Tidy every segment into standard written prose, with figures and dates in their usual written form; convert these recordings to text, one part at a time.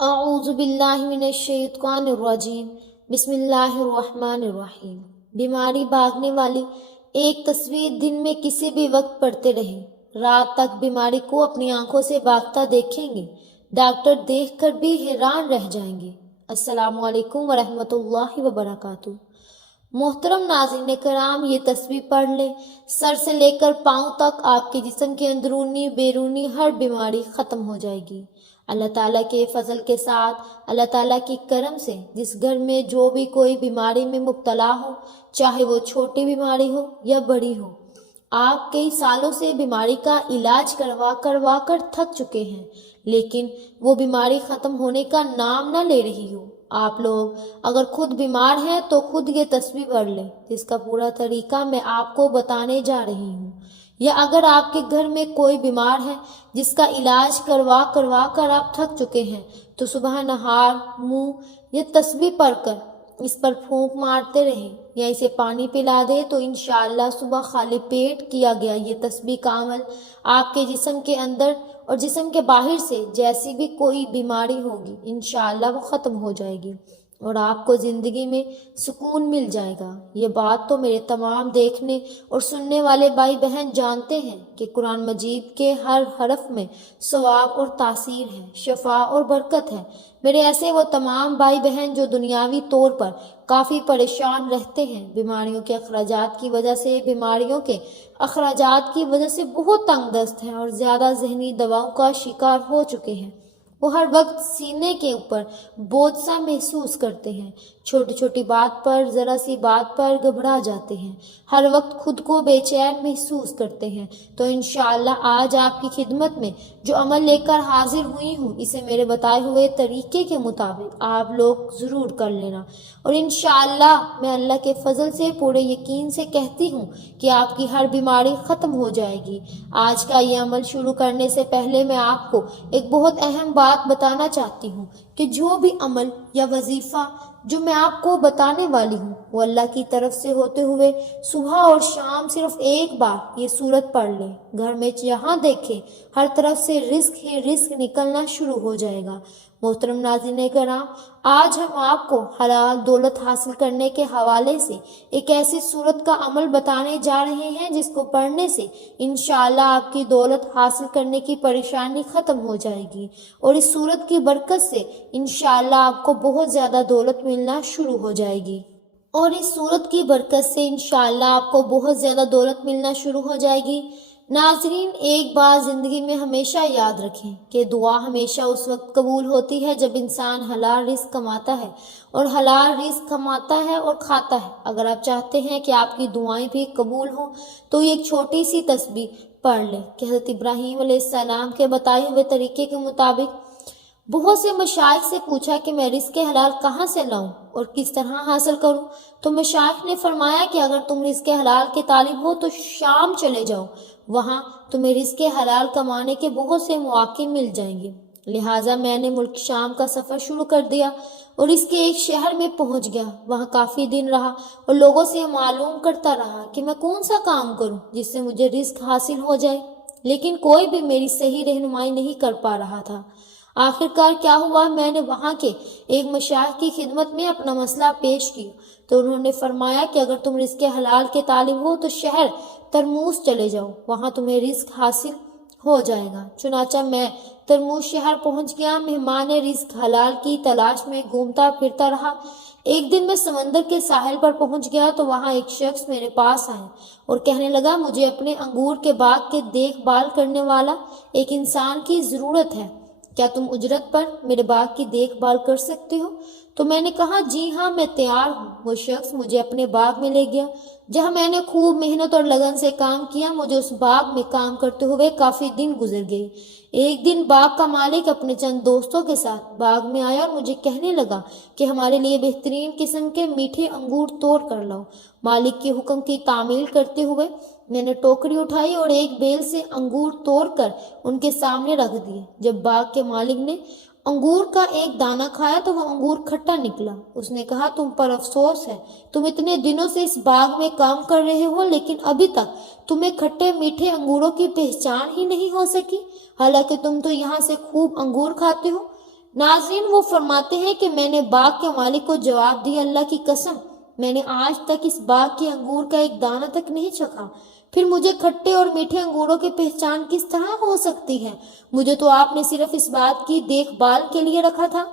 اعوذ باللہ من الشیطان الرجیم بسم اللہ الرحمن الرحیم۔ بیماری بھاگنے والی ایک تصویر دن میں کسی بھی وقت پڑھتے رہیں، رات تک بیماری کو اپنی آنکھوں سے بھاگتا دیکھیں گے، ڈاکٹر دیکھ کر بھی حیران رہ جائیں گے۔ السلام علیکم ورحمۃ اللہ وبرکاتہ۔ محترم ناظرین کرام، یہ تصویر پڑھ لیں، سر سے لے کر پاؤں تک آپ کے جسم کے اندرونی بیرونی ہر بیماری ختم ہو جائے گی۔ اللہ تعالیٰ کے فضل کے ساتھ، اللہ تعالیٰ کی کرم سے جس گھر میں جو بھی کوئی بیماری میں مبتلا ہو، چاہے وہ چھوٹی بیماری ہو یا بڑی ہو، آپ کئی سالوں سے بیماری کا علاج کروا کر تھک چکے ہیں، لیکن وہ بیماری ختم ہونے کا نام نہ لے رہی ہو۔ آپ لوگ اگر خود بیمار ہیں تو خود یہ تصویر پڑھ لیں، جس کا پورا طریقہ میں آپ کو بتانے جا رہی ہوں۔ یا اگر آپ کے گھر میں کوئی بیمار ہے جس کا علاج کروا کر آپ تھک چکے ہیں، تو صبح نہار منہ یہ تصویر پڑھ کر اس پر پھونک مارتے رہیں یا اسے پانی پلا دیں تو انشاءاللہ صبح خالی پیٹ کیا گیا یہ تصویر کا عمل آپ کے جسم کے اندر اور جسم کے باہر سے جیسی بھی کوئی بیماری ہوگی انشاءاللہ وہ ختم ہو جائے گی اور آپ کو زندگی میں سکون مل جائے گا۔ یہ بات تو میرے تمام دیکھنے اور سننے والے بھائی بہن جانتے ہیں کہ قرآن مجید کے ہر حرف میں ثواب اور تاثیر ہے، شفا اور برکت ہے۔ میرے ایسے وہ تمام بھائی بہن جو دنیاوی طور پر کافی پریشان رہتے ہیں، بیماریوں کے اخراجات کی وجہ سے بہت تنگ دست ہیں اور زیادہ ذہنی دباؤ کا شکار ہو چکے ہیں، وہ ہر وقت سینے کے اوپر بوجھ سا محسوس کرتے ہیں، چھوٹی چھوٹی بات پر، ذرا سی بات پر گھبرا جاتے ہیں، ہر وقت خود کو بے چین محسوس کرتے ہیں، تو انشاءاللہ آج آپ کی خدمت میں جو عمل لے کر حاضر ہوئی ہوں، اسے میرے بتائے ہوئے طریقے کے مطابق آپ لوگ ضرور کر لینا، اور انشاءاللہ میں اللہ کے فضل سے پورے یقین سے کہتی ہوں کہ آپ کی ہر بیماری ختم ہو جائے گی۔ آج کا یہ عمل شروع کرنے سے پہلے میں آپ کو ایک بہت اہم بات بتانا چاہتی ہوں کہ جو بھی عمل یا وظیفہ جو میں آپ کو بتانے والی ہوں وہ اللہ کی طرف سے ہوتے ہوئے صبح اور شام صرف ایک بار یہ سورت پڑھ لیں، گھر میں جہاں دیکھیں ہر طرف سے رزق ہی رزق نکلنا شروع ہو جائے گا۔ محترم ناظرین کرام، آج ہم آپ کو حلال دولت حاصل کرنے کے حوالے سے ایک ایسی صورت کا عمل بتانے جا رہے ہیں جس کو پڑھنے سے انشاءاللہ آپ کی دولت حاصل کرنے کی پریشانی ختم ہو جائے گی، اور اس صورت کی برکت سے انشاءاللہ آپ کو بہت زیادہ دولت ملنا شروع ہو جائے گی، اور اس صورت کی برکت سے انشاءاللہ آپ کو بہت زیادہ دولت ملنا شروع ہو جائے گی۔ ناظرین، ایک بات زندگی میں ہمیشہ یاد رکھیں کہ دعا ہمیشہ اس وقت قبول ہوتی ہے جب انسان حلال رزق کماتا ہے اور حلال رزق کماتا ہے اور کھاتا ہے۔ اگر آپ چاہتے ہیں کہ آپ کی دعائیں بھی قبول ہوں تو ایک چھوٹی سی تسبیح پڑھ لیں کہ حضرت ابراہیم علیہ السلام کے بتائے ہوئے طریقے کے مطابق بہت سے مشائخ سے پوچھا کہ میں رزق حلال کہاں سے لاؤں اور کس طرح حاصل کروں، تو مشائخ نے فرمایا کہ اگر تم رزق حلال کے طالب ہو تو شام چلے جاؤ، وہاں تمہیں رزق حلال کمانے کے بہت سے مواقع مل جائیں گے۔ لہٰذا میں نے ملک شام کا سفر شروع کر دیا اور اس کے ایک شہر میں پہنچ گیا، وہاں کافی دن رہا اور لوگوں سے معلوم کرتا رہا کہ میں کون سا کام کروں جس سے مجھے رزق حاصل ہو جائے، لیکن کوئی بھی میری صحیح رہنمائی نہیں کر پا رہا تھا۔ آخرکار کیا ہوا، میں نے وہاں کے ایک مشائخ کی خدمت میں اپنا مسئلہ پیش کیا تو انہوں نے فرمایا کہ اگر تم رزق حلال کے طالب ہو تو شہر ترموز چلے جاؤ، وہاں تمہیں رزق حاصل ہو جائے گا۔ چنانچہ میں ترموز شہر پہنچ گیا، مہمان رزق حلال کی تلاش میں گھومتا پھرتا رہا۔ ایک دن میں سمندر کے ساحل پر پہنچ گیا تو وہاں ایک شخص میرے پاس آیا اور کہنے لگا مجھے اپنے انگور کے باغ کے دیکھ بھال کرنے والا ایک انسان کی ضرورت ہے، کیا تم اجرت پر میرے باغ کی دیکھ بھال کر سکتے ہو؟ تو میں نے کہا جی ہاں، میں تیار ہوں۔ وہ شخص مجھے اپنے باغ میں لے گیا جہاں میں نے خوب محنت اور لگن سے کام کیا۔ مجھے اس باغ میں کام کرتے ہوئے کافی دن گزر گئے۔ ایک دن باغ کا مالک اپنے چند دوستوں کے ساتھ باغ میں آیا اور مجھے کہنے لگا کہ ہمارے لیے بہترین قسم کے میٹھے انگور توڑ کر لاؤ۔ مالک کے حکم کی تعمیل کرتے ہوئے میں نے ٹوکری اٹھائی اور ایک بیل سے انگور توڑ کر ان کے سامنے رکھ دیے۔ جب باغ کے مالک نے انگور کا ایک دانہ کھایا تو وہ انگور کھٹا نکلا۔ اس نے کہا تم پر افسوس ہے، تم اتنے دنوں سے اس باغ میں کام کر رہے ہو لیکن ابھی تک تمہیں کھٹے میٹھے انگوروں کی پہچان ہی نہیں ہو سکی، حالانکہ تم تو یہاں سے خوب انگور کھاتے ہو۔ ناظرین وہ فرماتے ہیں کہ میں نے باغ کے مالک کو جواب دیا، اللہ کی قسم میں نے آج تک اس باغ کے انگور کا ایک دانہ تک نہیں چکھا، پھر مجھے کھٹے اور میٹھے انگوروں کی پہچان کس طرح ہو سکتی ہے؟ مجھے تو آپ نے صرف اس بات کی دیکھ بھال کے لیے رکھا تھا،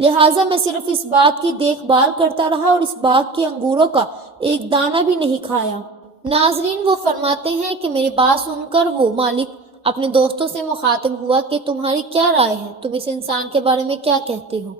لہٰذا میں صرف اس بات کی دیکھ بھال کرتا رہا اور اس باغ کے انگوروں کا ایک دانہ بھی نہیں کھایا۔ ناظرین وہ فرماتے ہیں کہ میری بات سن کر وہ مالک اپنے دوستوں سے مخاطب ہوا کہ تمہاری کیا رائے ہے، تم اس انسان کے بارے میں کیا کہتے ہو؟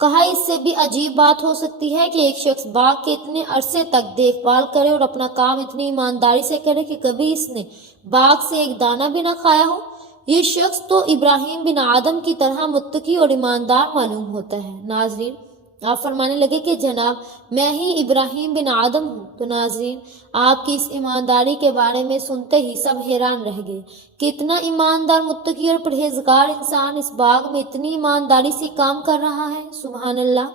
کہا اس سے بھی عجیب بات ہو سکتی ہے کہ ایک شخص باغ کے اتنے عرصے تک دیکھ بھال کرے اور اپنا کام اتنی ایمانداری سے کرے کہ کبھی اس نے باغ سے ایک دانہ بھی نہ کھایا ہو۔ یہ شخص تو ابراہیم بن آدم کی طرح متقی اور ایماندار معلوم ہوتا ہے۔ ناظرین آپ فرمانے لگے کہ جناب میں ہی ابراہیم بن آدم ہوں۔ تو ناظرین آپ کی اس ایمانداری کے بارے میں سنتے ہی سب حیران رہ گئے کہ اتنا ایماندار متقی اور پرہیزگار انسان اس باغ میں اتنی ایمانداری سے کام کر رہا ہے، سبحان اللہ۔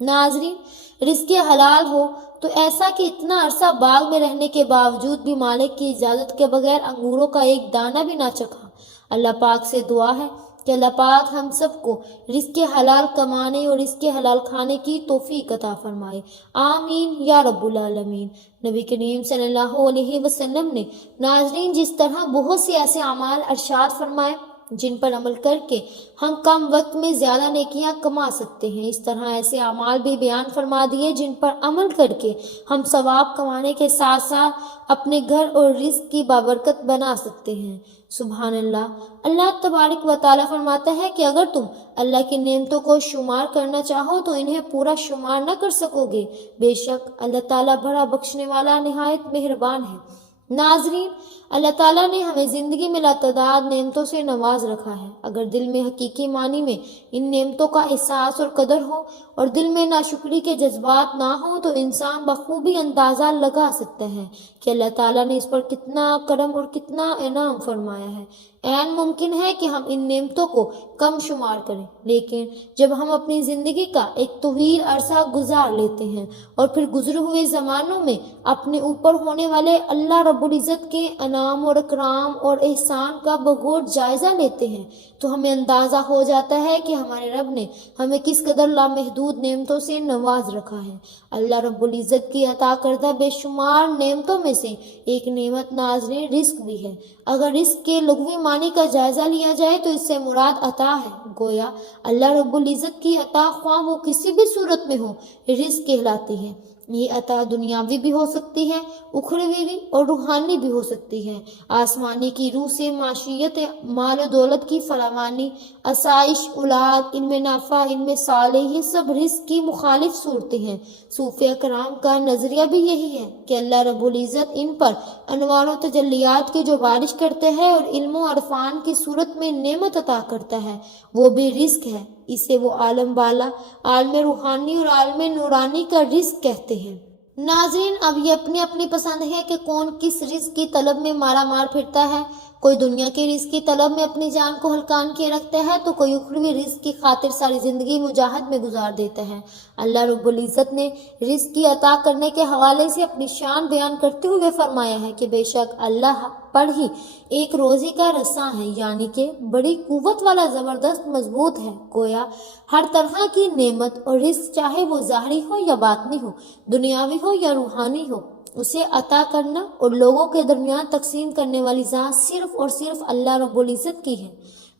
ناظرین رزق حلال ہو تو ایسا کہ اتنا عرصہ باغ میں رہنے کے باوجود بھی مالک کی اجازت کے بغیر انگوروں کا ایک دانہ بھی نہ چکھا۔ اللہ پاک سے دعا ہے کہ اللہ پاک ہم سب کو رزق حلال کمانے اور رزق حلال کھانے کی توفیق عطا فرمائے، آمین یا رب العالمین۔ نبی کریم صلی اللہ علیہ وسلم نے ناظرین جس طرح بہت سے ایسے اعمال ارشاد فرمائے جن پر عمل کر کے ہم کم وقت میں زیادہ نیکیاں کما سکتے ہیں، اس طرح ایسے اعمال بھی بیان فرما دیے جن پر عمل کر کے ہم ثواب کمانے کے ساتھ ساتھ اپنے گھر اور رزق کی بابرکت بنا سکتے ہیں، سبحان اللہ۔ اللہ تبارک و تعالیٰ فرماتا ہے کہ اگر تم اللہ کی نعمتوں کو شمار کرنا چاہو تو انہیں پورا شمار نہ کر سکو گے، بے شک اللہ تعالیٰ بڑا بخشنے والا نہایت مہربان ہے۔ ناظرین اللہ تعالیٰ نے ہمیں زندگی میں لاتعداد نعمتوں سے نواز رکھا ہے۔ اگر دل میں حقیقی معنی میں ان نعمتوں کا احساس اور قدر ہو اور دل میں ناشکری کے جذبات نہ ہوں تو انسان بخوبی اندازہ لگا سکتا ہے کہ اللہ تعالیٰ نے اس پر کتنا کرم اور کتنا انعام فرمایا ہے۔ عین ممکن ہے کہ ہم ان نعمتوں کو کم شمار کریں، لیکن جب ہم اپنی زندگی کا ایک طویل عرصہ گزار لیتے ہیں اور پھر گزرے ہوئے زمانوں میں اپنے اوپر ہونے والے اللہ رب العزت کے انعام اور اکرام اور احسان کا بغور جائزہ لیتے ہیں تو ہمیں اندازہ ہو جاتا ہے کہ ہمارے رب نے ہمیں کس قدر لامحدود نعمتوں سے نواز رکھا ہے۔ اللہ رب العزت کی عطا کردہ بے شمار نعمتوں میں سے ایک نعمت ناظرین رزق بھی ہے۔ اگر رزق کے لغوی معنی کا جائزہ لیا جائے تو اس سے مراد عطا ہے، گویا اللہ رب العزت کی عطا خواہ وہ کسی بھی صورت میں ہو رزق کہلاتی ہے۔ یہ عطا دنیاوی بھی ہو سکتی ہے، اخروی بھی اور روحانی بھی ہو سکتی ہے۔ آسمانی کی روح سے معیشت، مال و دولت کی فراوانی، آسائش، اولاد، علم نافع، علم صالح، یہ سب رزق کی مخالف صورتیں ہیں۔ صوفیہ کرام کا نظریہ بھی یہی ہے کہ اللہ رب العزت ان پر انوار و تجلیات کی جو بارش کرتے ہیں اور علم و عرفان کی صورت میں نعمت عطا کرتا ہے وہ بھی رزق ہے۔ اسے وہ عالم بالا، عالم روحانی اور عالم نورانی کا رزق کہتے ہیں۔ ناظرین اب یہ اپنی اپنی پسند ہے کہ کون کس رزق کی طلب میں مارا مار پھرتا ہے۔ کوئی دنیا کے رزق کی طلب میں اپنی جان کو ہلکان کیے رکھتا ہے تو کوئی اخروی رزق کی خاطر ساری زندگی مجاہد میں گزار دیتا ہے۔ اللہ رب العزت نے رزق کی عطا کرنے کے حوالے سے اپنی شان بیان کرتے ہوئے فرمایا ہے کہ بے شک اللہ پر ہی ایک روزی کا رساں ہے، یعنی کہ بڑی قوت والا زبردست مضبوط ہے۔ گویا ہر طرح کی نعمت اور رزق چاہے وہ ظاہری ہو یا باطنی ہو، دنیاوی ہو یا روحانی ہو، اسے عطا کرنا اور لوگوں کے درمیان تقسیم کرنے والی ذات صرف اور صرف اللہ رب العزت کی ہے۔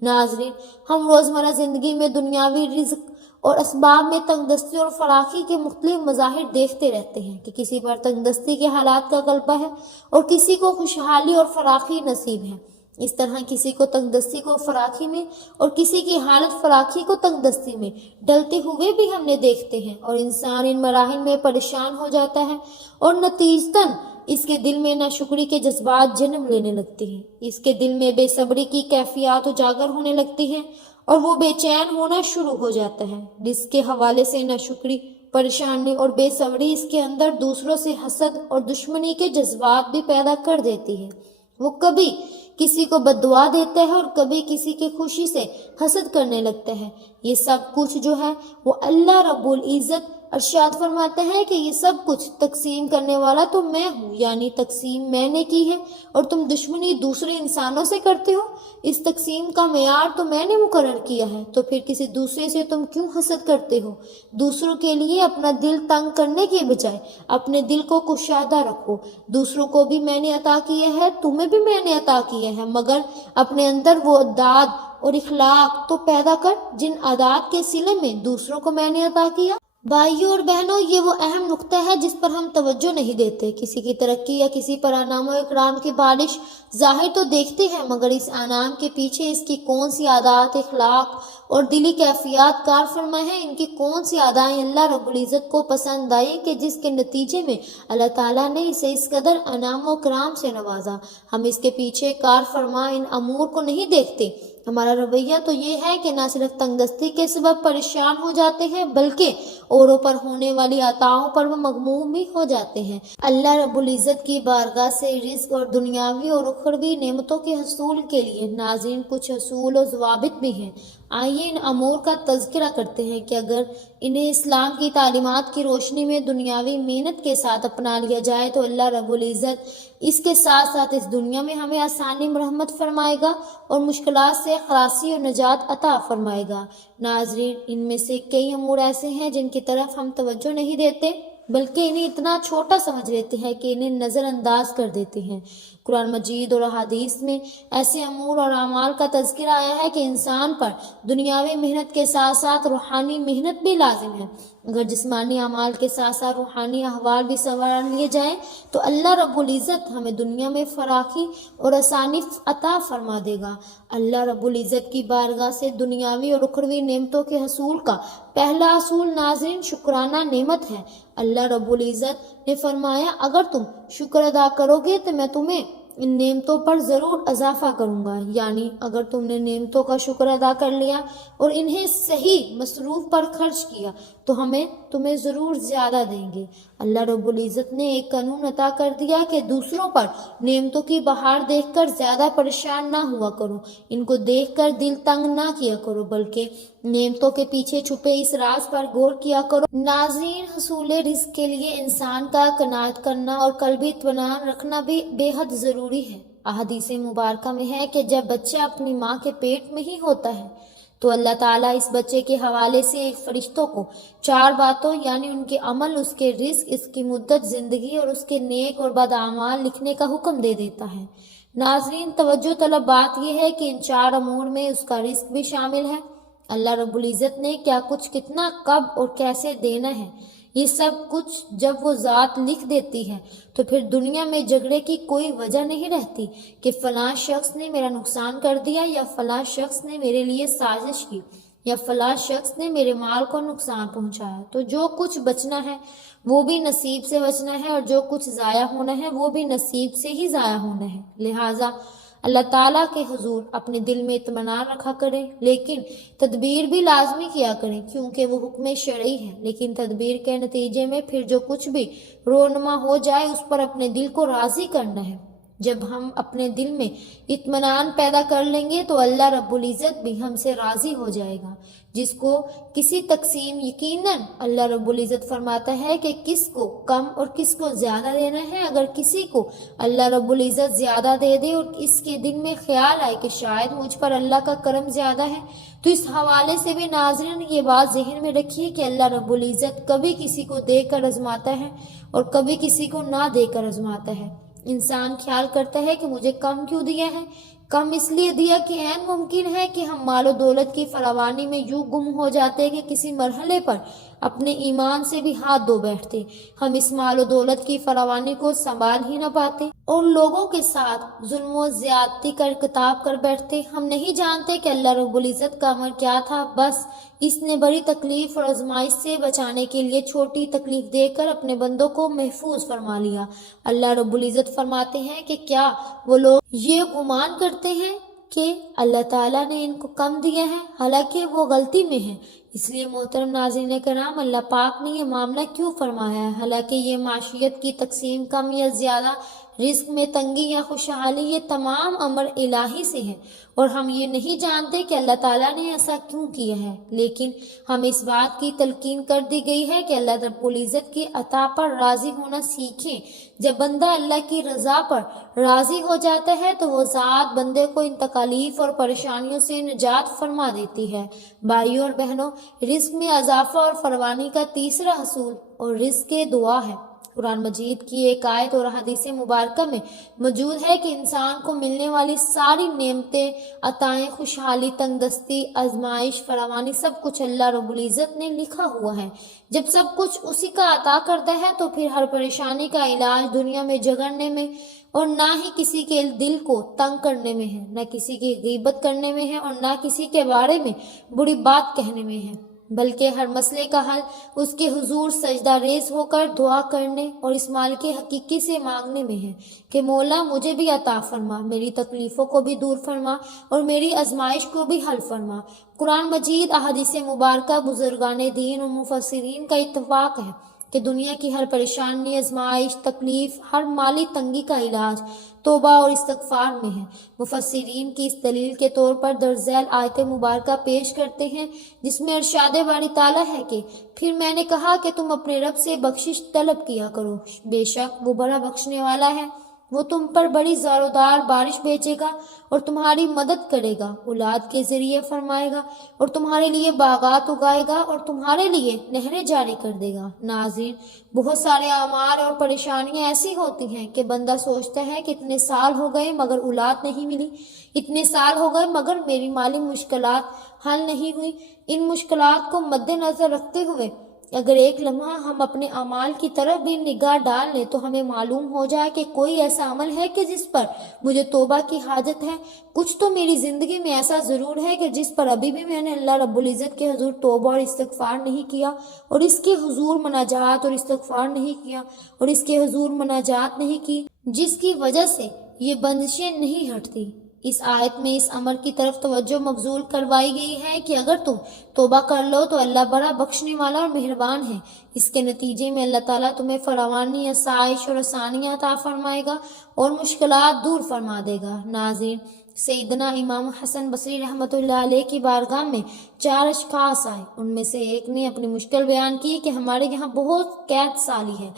ناظرین ہم روزمرہ زندگی میں دنیاوی رزق اور اسباب میں تنگ دستی اور فراخی کے مختلف مظاہر دیکھتے رہتے ہیں کہ کسی پر تنگ دستی کے حالات کا غلبہ ہے اور کسی کو خوشحالی اور فراخی نصیب ہے۔ اس طرح کسی کو تنگ دستی کو فراخی میں اور کسی کی حالت فراخی کو تنگ دستی میں ڈلتے ہوئے بھی ہم نے دیکھتے ہیں، اور انسان ان مراحل میں پریشان ہو جاتا ہے اور نتیجتاً اس کے دل میں ناشکری کے جذبات جنم لینے لگتے ہیں، اس کے دل میں بے صبری کی کیفیات اجاگر ہونے لگتی ہیں اور وہ بے چین ہونا شروع ہو جاتا ہے۔ رزق کے حوالے سے ناشکری، پریشانی اور بے صبری اس کے اندر دوسروں سے حسد اور دشمنی کے جذبات بھی پیدا کر دیتی ہے۔ وہ کبھی کسی کو بد دعا دیتا ہے اور کبھی کسی کی خوشی سے حسد کرنے لگتا ہے۔ یہ سب کچھ جو ہے وہ اللہ رب العزت ارشاد فرماتے ہیں کہ یہ سب کچھ تقسیم کرنے والا تو میں ہوں، یعنی تقسیم میں نے کی ہے اور تم دشمنی دوسرے انسانوں سے کرتے ہو۔ اس تقسیم کا معیار تو میں نے مقرر کیا ہے، تو پھر کسی دوسرے سے تم کیوں حسد کرتے ہو؟ دوسروں کے لیے اپنا دل تنگ کرنے کے بجائے اپنے دل کو کشادہ رکھو۔ دوسروں کو بھی میں نے عطا کیا ہے، تمہیں بھی میں نے عطا کیا ہے، مگر اپنے اندر وہ عادات اور اخلاق تو پیدا کر جن عادات کے صلے میں دوسروں کو میں نے عطا کیا۔ بھائیوں اور بہنوں، یہ وہ اہم نقطہ ہے جس پر ہم توجہ نہیں دیتے۔ کسی کی ترقی یا کسی پر انعام و اکرام کی بارش ظاہر تو دیکھتے ہیں، مگر اس انعام کے پیچھے اس کی کون سی عادات، اخلاق اور دلی کیفیات کار فرما ہیں، ان کی کون سی ادائیں اللہ رب العزت کو پسند آئی کہ جس کے نتیجے میں اللہ تعالیٰ نے اسے اس قدر انعام و اکرام سے نوازا۔ ہم اس کے پیچھے کار فرما ان امور کو نہیں دیکھتے۔ ہمارا رویہ تو یہ ہے کہ نہ صرف تنگ دستی کے سبب پریشان ہو جاتے ہیں، بلکہ اوروں پر ہونے والی عطاؤں پر وہ مغموم بھی ہو جاتے ہیں۔ اللہ رب العزت کی بارگاہ سے رزق اور دنیاوی اور اخروی نعمتوں کے حصول کے لیے ناظرین کچھ اصول و ضوابط بھی ہیں۔ آئیے ان امور کا تذکرہ کرتے ہیں کہ اگر انہیں اسلام کی تعلیمات کی روشنی میں دنیاوی محنت کے ساتھ اپنا لیا جائے تو اللہ رب العزت اس کے ساتھ ساتھ اس دنیا میں ہمیں آسانی مرحمت فرمائے گا اور مشکلات سے خلاصی اور نجات عطا فرمائے گا۔ ناظرین، ان میں سے کئی امور ایسے ہیں جن کی طرف ہم توجہ نہیں دیتے، بلکہ انہیں اتنا چھوٹا سمجھ لیتے ہیں کہ انہیں نظر انداز کر دیتے ہیں۔ قرآن مجید اور احادیث میں ایسے امور اور اعمال کا تذکرہ آیا ہے کہ انسان پر دنیاوی محنت کے ساتھ ساتھ روحانی محنت بھی لازم ہے۔ اگر جسمانی اعمال کے ساتھ ساتھ روحانی احوال بھی سنوار لیے جائیں تو اللہ رب العزت ہمیں دنیا میں فراخی اور آسانی عطا فرما دے گا۔ اللہ رب العزت کی بارگاہ سے دنیاوی اور اخروی نعمتوں کے حصول کا پہلا اصول ناظرین شکرانہ نعمت ہے۔ اللہ رب العزت نے فرمایا اگر تم شکر ادا کرو گے تو میں تمہیں ان نعمتوں پر ضرور اضافہ کروں گا، یعنی اگر تم نے نعمتوں کا شکر ادا کر لیا اور انہیں صحیح مصروف پر خرچ کیا تو ہمیں تمہیں ضرور زیادہ دیں گے۔ اللہ رب العزت نے ایک قانون عطا کر دیا کہ دوسروں پر نعمتوں کی بہار دیکھ کر زیادہ پریشان نہ ہوا کرو، ان کو دیکھ کر دل تنگ نہ کیا کرو، بلکہ نعمتوں کے پیچھے چھپے اس راز پر غور کیا کرو۔ ناظرین، حصول رزق کے لیے انسان کا قناعت کرنا اور قلبی اطمینان رکھنا بھی بے حد ضروری ہے۔ احادیث مبارکہ میں ہے کہ جب بچہ اپنی ماں کے پیٹ میں ہی ہوتا ہے تو اللہ تعالیٰ اس بچے کے حوالے سے ایک فرشتوں کو 4 باتوں یعنی ان کے عمل، اس کے رزق، اس کی مدت زندگی اور اس کے نیک اور بد اعمال لکھنے کا حکم دے دیتا ہے۔ ناظرین، توجہ طلب بات یہ ہے کہ ان 4 امور میں اس کا رزق بھی شامل ہے۔ اللہ رب العزت نے کیا کچھ، کتنا، کب اور کیسے دینا ہے، یہ سب کچھ جب وہ ذات لکھ دیتی ہے تو پھر دنیا میں جھگڑے کی کوئی وجہ نہیں رہتی کہ فلاں شخص نے میرا نقصان کر دیا یا فلاں شخص نے میرے لیے سازش کی یا فلاں شخص نے میرے مال کو نقصان پہنچایا۔ تو جو کچھ بچنا ہے وہ بھی نصیب سے بچنا ہے اور جو کچھ ضائع ہونا ہے وہ بھی نصیب سے ہی ضائع ہونا ہے۔ لہٰذا اللہ تعالیٰ کے حضور اپنے دل میں اطمینان رکھا کریں، لیکن تدبیر بھی لازمی کیا کریں کیونکہ وہ حکم شرعی ہے، لیکن تدبیر کے نتیجے میں پھر جو کچھ بھی رونما ہو جائے اس پر اپنے دل کو راضی کرنا ہے۔ جب ہم اپنے دل میں اطمینان پیدا کر لیں گے تو اللہ رب العزت بھی ہم سے راضی ہو جائے گا۔ جس کو کسی تقسیم، یقیناً اللہ رب العزت فرماتا ہے کہ کس کو کم اور کس کو زیادہ دینا ہے۔ اگر کسی کو اللہ رب العزت زیادہ دے دے اور اس کے دل میں خیال آئے کہ شاید مجھ پر اللہ کا کرم زیادہ ہے تو اس حوالے سے بھی ناظرین یہ بات ذہن میں رکھیے کہ اللہ رب العزت کبھی کسی کو دے کر آزماتا ہے اور کبھی کسی کو نہ دے کر آزماتا ہے۔ انسان خیال کرتا ہے کہ مجھے کم کیوں دیا ہے؟ کم اس لیے دیا کہ عین ممکن ہے کہ ہم مال و دولت کی فراوانی میں یوں گم ہو جاتے کہ کسی مرحلے پر اپنے ایمان سے بھی ہاتھ دھو بیٹھتے۔ ہم اس مال و دولت کی فراوانی کو سنبھال ہی نہ پاتے اور لوگوں کے ساتھ ظلم و زیادتی کا ارتکاب کر بیٹھتے۔ ہم نہیں جانتے کہ اللہ رب العزت کا امر کیا تھا، بس اس نے بڑی تکلیف اور آزمائش سے بچانے کے لیے چھوٹی تکلیف دے کر اپنے بندوں کو محفوظ فرما لیا۔ اللہ رب العزت فرماتے ہیں کہ کیا وہ لوگ یہ گمان کرتے ہیں کہ اللہ تعالیٰ نے ان کو کم دیا ہے، حالانکہ وہ غلطی میں ہیں۔ اس لیے محترم ناظرین کرام، اللہ پاک نے یہ معاملہ کیوں فرمایا ہے؟ حالانکہ یہ معیشت کی تقسیم کم یا زیادہ رزق میں تنگی یا خوشحالی، یہ تمام امر الہی سے ہے، اور ہم یہ نہیں جانتے کہ اللہ تعالیٰ نے ایسا کیوں کیا ہے، لیکن ہم اس بات کی تلقین کر دی گئی ہے کہ اللہ رب العزت کی عطا پر راضی ہونا سیکھیں۔ جب بندہ اللہ کی رضا پر راضی ہو جاتا ہے تو وہ ذات بندے کو ان تکالیف اور پریشانیوں سے نجات فرما دیتی ہے۔ بھائیوں اور بہنوں، رزق میں اضافہ اور فراوانی کا تیسرا حصول اور رزق دعا ہے۔ قرآن مجید کی ایک آیت اور حدیث مبارکہ میں موجود ہے کہ انسان کو ملنے والی ساری نعمتیں، عطائیں، خوشحالی، تنگ دستی، آزمائش، فراوانی، سب کچھ اللہ رب العزت نے لکھا ہوا ہے۔ جب سب کچھ اسی کا عطا کرتا ہے تو پھر ہر پریشانی کا علاج دنیا میں جھگڑنے میں اور نہ ہی کسی کے دل کو تنگ کرنے میں ہے، نہ کسی کی غیبت کرنے میں ہے، اور نہ کسی کے بارے میں بری بات کہنے میں ہے، بلکہ ہر مسئلے کا حل اس کے حضور سجدہ ریز ہو کر دعا کرنے اور اس مالک حقیقی سے مانگنے میں ہے کہ مولا مجھے بھی عطا فرما، میری تکلیفوں کو بھی دور فرما اور میری آزمائش کو بھی حل فرما۔ قرآن مجید، احادیث مبارکہ، بزرگان دین اور مفسرین کا اتفاق ہے کہ دنیا کی ہر پریشانی، آزمائش، تکلیف، ہر مالی تنگی کا علاج توبہ اور استغفار میں ہے۔ مفسرین کی اس دلیل کے طور پر درج ذیل آیت مبارکہ پیش کرتے ہیں، جس میں ارشاد باری تعالیٰ ہے کہ پھر میں نے کہا کہ تم اپنے رب سے بخشش طلب کیا کرو، بے شک وہ بڑا بخشنے والا ہے، وہ تم پر بڑی زوردار بارش بھیجے گا اور تمہاری مدد کرے گا، اولاد کے ذریعے فرمائے گا اور تمہارے لیے باغات اگائے گا اور تمہارے لیے نہریں جاری کر دے گا۔ ناظرین، بہت سارے اعمال اور پریشانیاں ایسی ہوتی ہیں کہ بندہ سوچتا ہے کہ اتنے سال ہو گئے مگر اولاد نہیں ملی، اتنے سال ہو گئے مگر میری مالی مشکلات حل نہیں ہوئی۔ ان مشکلات کو مد نظر رکھتے ہوئے اگر ایک لمحہ ہم اپنے اعمال کی طرف بھی نگاہ ڈال لیں تو ہمیں معلوم ہو جائے کہ کوئی ایسا عمل ہے کہ جس پر مجھے توبہ کی حاجت ہے، کچھ تو میری زندگی میں ایسا ضرور ہے کہ جس پر ابھی بھی میں نے اللہ رب العزت کے حضور توبہ اور استغفار نہیں کیا، اور اس کے حضور مناجات اور استغفار نہیں کیا، اور اس کے حضور مناجات نہیں کی، جس کی وجہ سے یہ بندشیں نہیں ہٹتی۔ اس آیت میں اس امر کی طرف توجہ مبذول کروائی گئی ہے کہ اگر تم توبہ کر لو تو اللہ بڑا بخشنے والا اور مہربان ہے، اس کے نتیجے میں اللہ تعالیٰ تمہیں فراوانی، آسائش اور آسانیاں عطا فرمائے گا اور مشکلات دور فرما دے گا۔ ناظرین، سیدنا امام حسن بصری رحمۃ اللہ علیہ کی بارگاہ میں 4 اشخاص آئے، ان میں سے ایک نے اپنی مشکل بیان کی کہ ہمارے یہاں بہت قحط سالی ہے،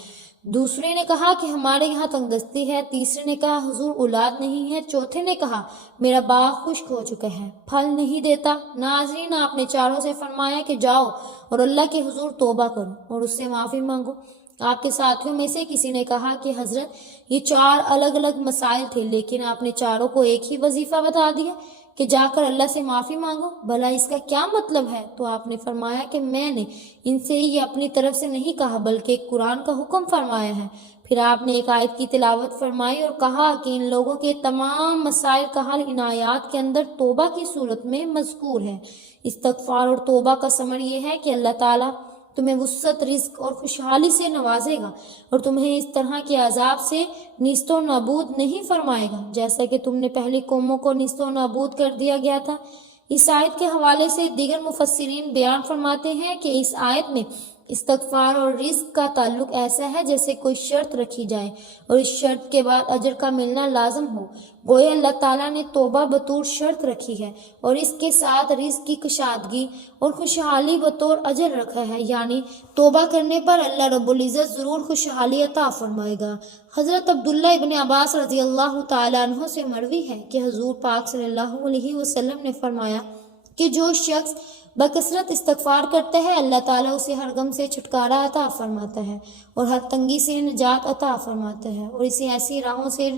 دوسرے نے کہا کہ ہمارے یہاں تنگ دستی ہے، تیسرے نے کہا حضور اولاد نہیں ہے، چوتھے نے کہا میرا باغ خشک ہو چکا ہے، پھل نہیں دیتا۔ ناظرین، آپ نے چاروں سے فرمایا کہ جاؤ اور اللہ کے حضور توبہ کرو اور اس سے معافی مانگو۔ آپ کے ساتھیوں میں سے کسی نے کہا کہ حضرت یہ 4 الگ الگ مسائل تھے، لیکن آپ نے چاروں کو ایک ہی وظیفہ بتا دیا کہ جا کر اللہ سے معافی مانگو، بھلا اس کا کیا مطلب ہے؟ تو آپ نے فرمایا کہ میں نے ان سے یہ اپنی طرف سے نہیں کہا بلکہ ایک قرآن کا حکم فرمایا ہے۔ پھر آپ نے ایک آیت کی تلاوت فرمائی اور کہا کہ ان لوگوں کے تمام مسائل کا حل ان آیات کے اندر توبہ کی صورت میں مذکور ہے۔ استغفار اور توبہ کا ثمر یہ ہے کہ اللہ تعالیٰ تمہیں وسعت، رزق اور خوشحالی سے نوازے گا اور تمہیں اس طرح کے عذاب سے نیست و نابود نہیں فرمائے گا جیسا کہ تم نے پہلی قوموں کو نیست و نابود کر دیا گیا تھا۔ اس آیت کے حوالے سے دیگر مفسرین بیان فرماتے ہیں کہ اس آیت میں استغفار اور رزق کا تعلق ایسا ہے جیسے کوئی شرط رکھی جائے اور اس شرط کے بعد اجر کا ملنا لازم ہو، گویا اللہ تعالیٰ نے توبہ بطور شرط رکھی ہے اور اس کے ساتھ رزق کی کشادگی اور خوشحالی بطور اجر رکھا ہے، یعنی توبہ کرنے پر اللہ رب العزت ضرور خوشحالی عطا فرمائے گا۔ حضرت عبداللہ ابن عباس رضی اللہ تعالیٰ عنہ سے مروی ہے کہ حضور پاک صلی اللہ علیہ وسلم نے فرمایا کہ جو شخص بکثرت استغفار کرتا ہے اللہ تعالیٰ اسے ہر غم سے چھٹکارا عطا فرماتا ہے اور ہر تنگی سے نجات عطا فرماتا ہے اور اسے ایسی راہوں سے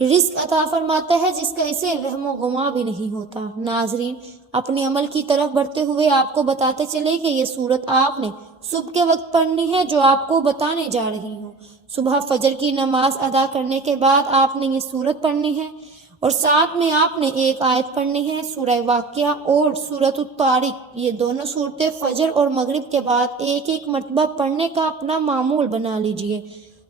رزق عطا فرماتا ہے جس کا اسے وہم و گمان بھی نہیں ہوتا۔ ناظرین، اپنے عمل کی طرف بڑھتے ہوئے آپ کو بتاتے چلے کہ یہ سورت آپ نے صبح کے وقت پڑھنی ہے جو آپ کو بتانے جا رہی ہوں۔ صبح فجر کی نماز ادا کرنے کے بعد آپ نے یہ سورت پڑھنی ہے اور ساتھ میں آپ نے ایک آیت پڑھنی ہے، سورہ واقعہ اور سورۃ الطارق۔ یہ دونوں صورتیں فجر اور مغرب کے بعد ایک ایک مرتبہ پڑھنے کا اپنا معمول بنا لیجئے۔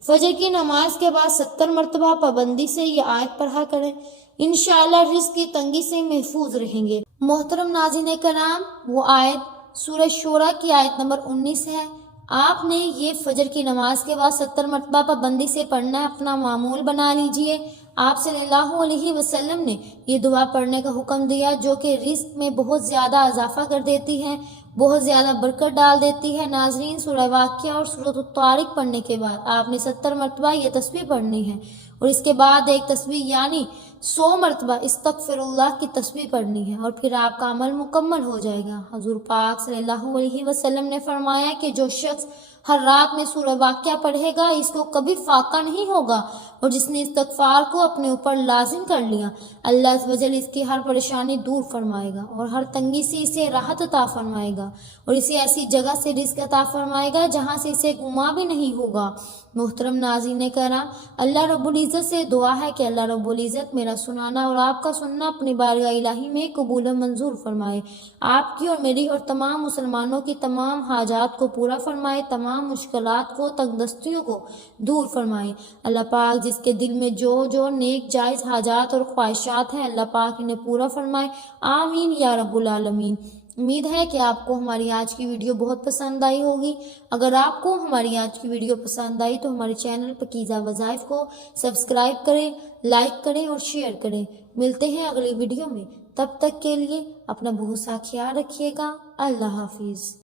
فجر کی نماز کے بعد 70 مرتبہ پابندی سے یہ آیت پڑھا کریں، انشاءاللہ رزق کی تنگی سے محفوظ رہیں گے۔ محترم ناظرین کرام، وہ آیت سورہ شورى کی آیت نمبر 19 ہے آپ نے یہ فجر کی نماز کے بعد 70 مرتبہ پابندی سے پڑھنا ہے، اپنا معمول بنا لیجئے۔ آپ صلی اللہ علیہ وسلم نے یہ دعا پڑھنے کا حکم دیا جو کہ رزق میں بہت زیادہ اضافہ کر دیتی ہے، بہت زیادہ برکت ڈال دیتی ہے۔ ناظرین، سورہ واقعہ اور سورۃ الطارق پڑھنے کے بعد آپ نے 70 مرتبہ یہ تسبیح پڑھنی ہے، اور اس کے بعد ایک تسبیح یعنی 100 مرتبہ استغفر اللہ کی تسبیح پڑھنی ہے، اور پھر آپ کا عمل مکمل ہو جائے گا۔ حضور پاک صلی اللہ علیہ وسلم نے فرمایا کہ جو شخص ہر رات میں سورہ واقعہ پڑھے گا اس کو کبھی فاقہ نہیں ہوگا، اور جس نے استغفار کو اپنے اوپر لازم کر لیا، اللہ عز و جل اس کی ہر پریشانی دور فرمائے گا اور ہر تنگی سے اسے راحت عطا فرمائے گا، اور اسے ایسی جگہ سے رزق عطا فرمائے گا جہاں سے اسے گما بھی نہیں ہوگا۔ محترم ناظرین کرام، اللہ رب العزت سے دعا ہے کہ اللہ رب العزت میرا سنانا اور آپ کا سننا اپنی بارگاہ الہی میں قبول و منظور فرمائے، آپ کی اور میری اور تمام مسلمانوں کی تمام حاجات کو پورا فرمائے، تمام مشکلات کو، تنگ دستیوں کو دور فرمائے۔ اللہ پاک جس کے دل میں جو نیک جائز حاجات اور خواہشات ہیں، اللہ پاک انہیں پورا فرمائے، آمین یا رب العالمین۔ امید ہے کہ آپ کو ہماری آج کی ویڈیو بہت پسند آئی ہوگی۔ اگر آپ کو ہماری آج کی ویڈیو پسند آئی تو ہمارے چینل پاکیزہ وظائف کو سبسکرائب کریں، لائک کریں اور شیئر کریں۔ ملتے ہیں اگلی ویڈیو میں، تب تک کے لیے اپنا بہت سا خیال رکھیے گا۔ اللہ حافظ۔